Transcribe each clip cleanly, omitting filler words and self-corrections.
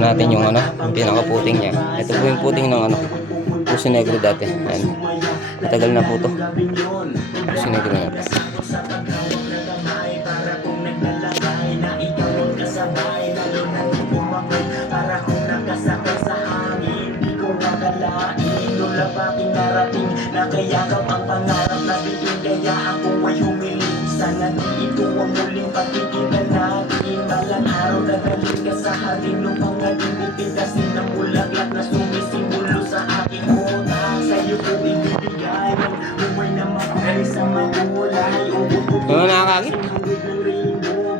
natin yung ano, yung pinaka-puting niya. Ito po yung puting ng ano, Puso Negro dati. Ayan. Matagal na po to. Puso Negro na po. Nakayakap ang pangarap na bigyan, kaya ako ay humiling. Sana ito ang muling pagkikita natin. Balang araw na galing ka sa hangin ng mga dinipintasin ng bulaklak na sumisimulo sa aking utak. Sa'yo ko ibibigay ang buhay na mapagay sa magulay. Ano nakakagit?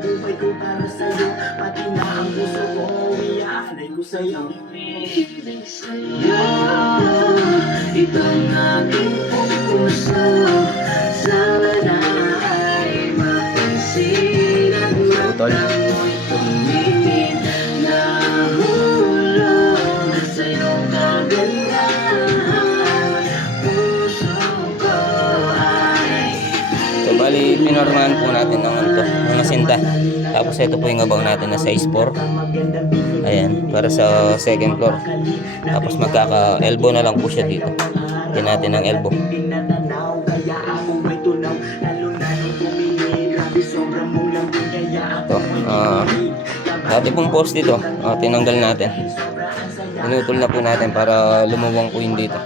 Buhay ko para sa'yo, pati na ang puso ko iaalay ko sa'yo. Ibig sa'yo, itong aking puso. Sana ay mapansin at matamoy tumingin. Nahulog sa iyong kagandahan. Puso ko ay So bali, pinormahan po natin ng ano to, mga sinta. Tapos ito po yung abang natin na size 4. Ayan, para sa second floor. Tapos magkaka-elbow na lang po siya dito. Din natin ang elbow. Ito, dati pong post dito, tinanggal natin. Inutol na po natin para lumuwang po yun dito.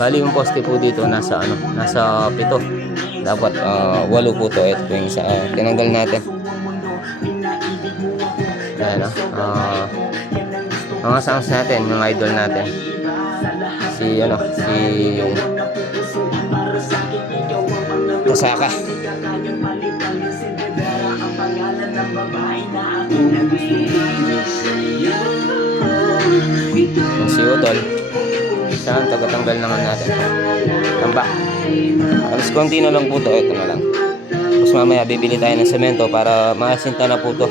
Bali yung poste po dito nasa ano, nasa 7. Dapat 8 po to. Ito po yung isa, tinanggal natin. Ayan, mga songs natin, mga idol natin. Si ano, si Kasaka. Si Utol. Saan, tagatanggal naman natin. Tambak. Alas konti na lang po to. Ito na lang. Tapos mamaya bibili tayo ng semento para masinta na po to.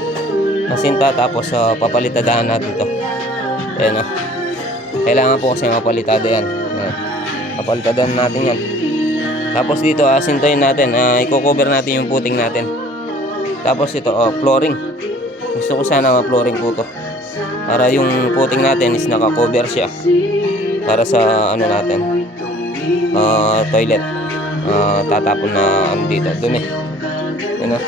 Masinta, tapos papalitadahan natin to. Ayan o. Kailangan po kasi mapalitada yan. Papalitadahan natin yan. Tapos dito asintayin natin. I-cover natin yung puting natin. Tapos ito flooring. Gusto ko sana ma-flooring po to. Para yung puting natin is naka-cover siya. Para sa ano natin, toilet. Tatapon na ano dito, dumi. Yan o.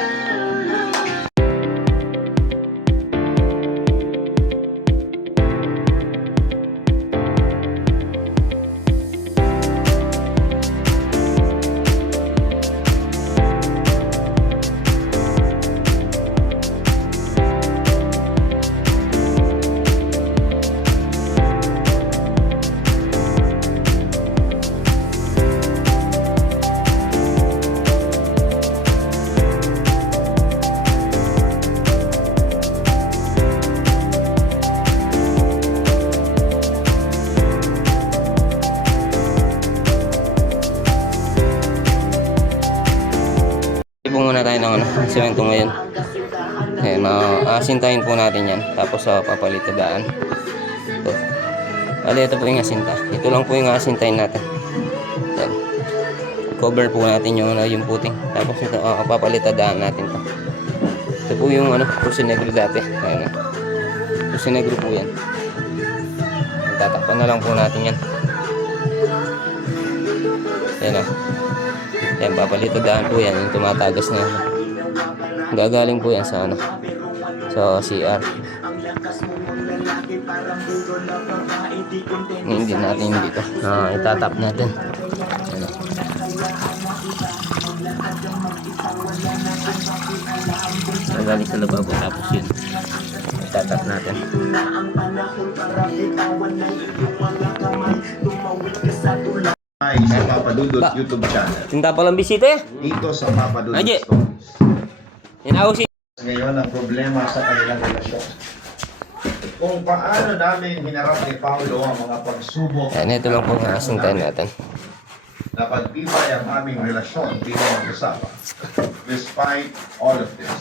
Muna tayo ng ano, semento ngayon. Asintahin po natin yan. Tapos papalitadaan. Ito. Bali, ito po yung asinta. Ito lang po yung asintahin natin. Yan. Cover po natin yung, yung puting. Tapos ito, papalitadaan natin to. Ito po yung ano, Puso Negro dati. Ayan. Puso Negro po yan. Tatakpan na lang po natin yan. Ayan o. Yan, papalitadaan po yan. Yung tumatagas na yan. Gagaling po yan sa ano, sa CR. Hindi natin dito. Itatap natin. Yan o. Gagaling sa lababo. Tapos yun, itatap natin. Ay, sa Papa Dudut YouTube channel. Tinta palang bisita eh. Dito sa Papa Dudut Aje. Stories. Yan ako si... Ngayon ang problema sa kanilang relasyon. Kung paano namin hinarap ni Paulo ang mga pagsubok Yan, ito lang po ang asintahin natin. na pagtibay ang aming relasyon bilang mag-asawa. Despite all of this.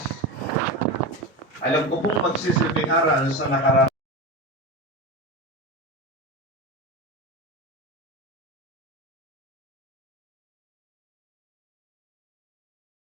Alam ko pong magsisilbing aral sa nakaraan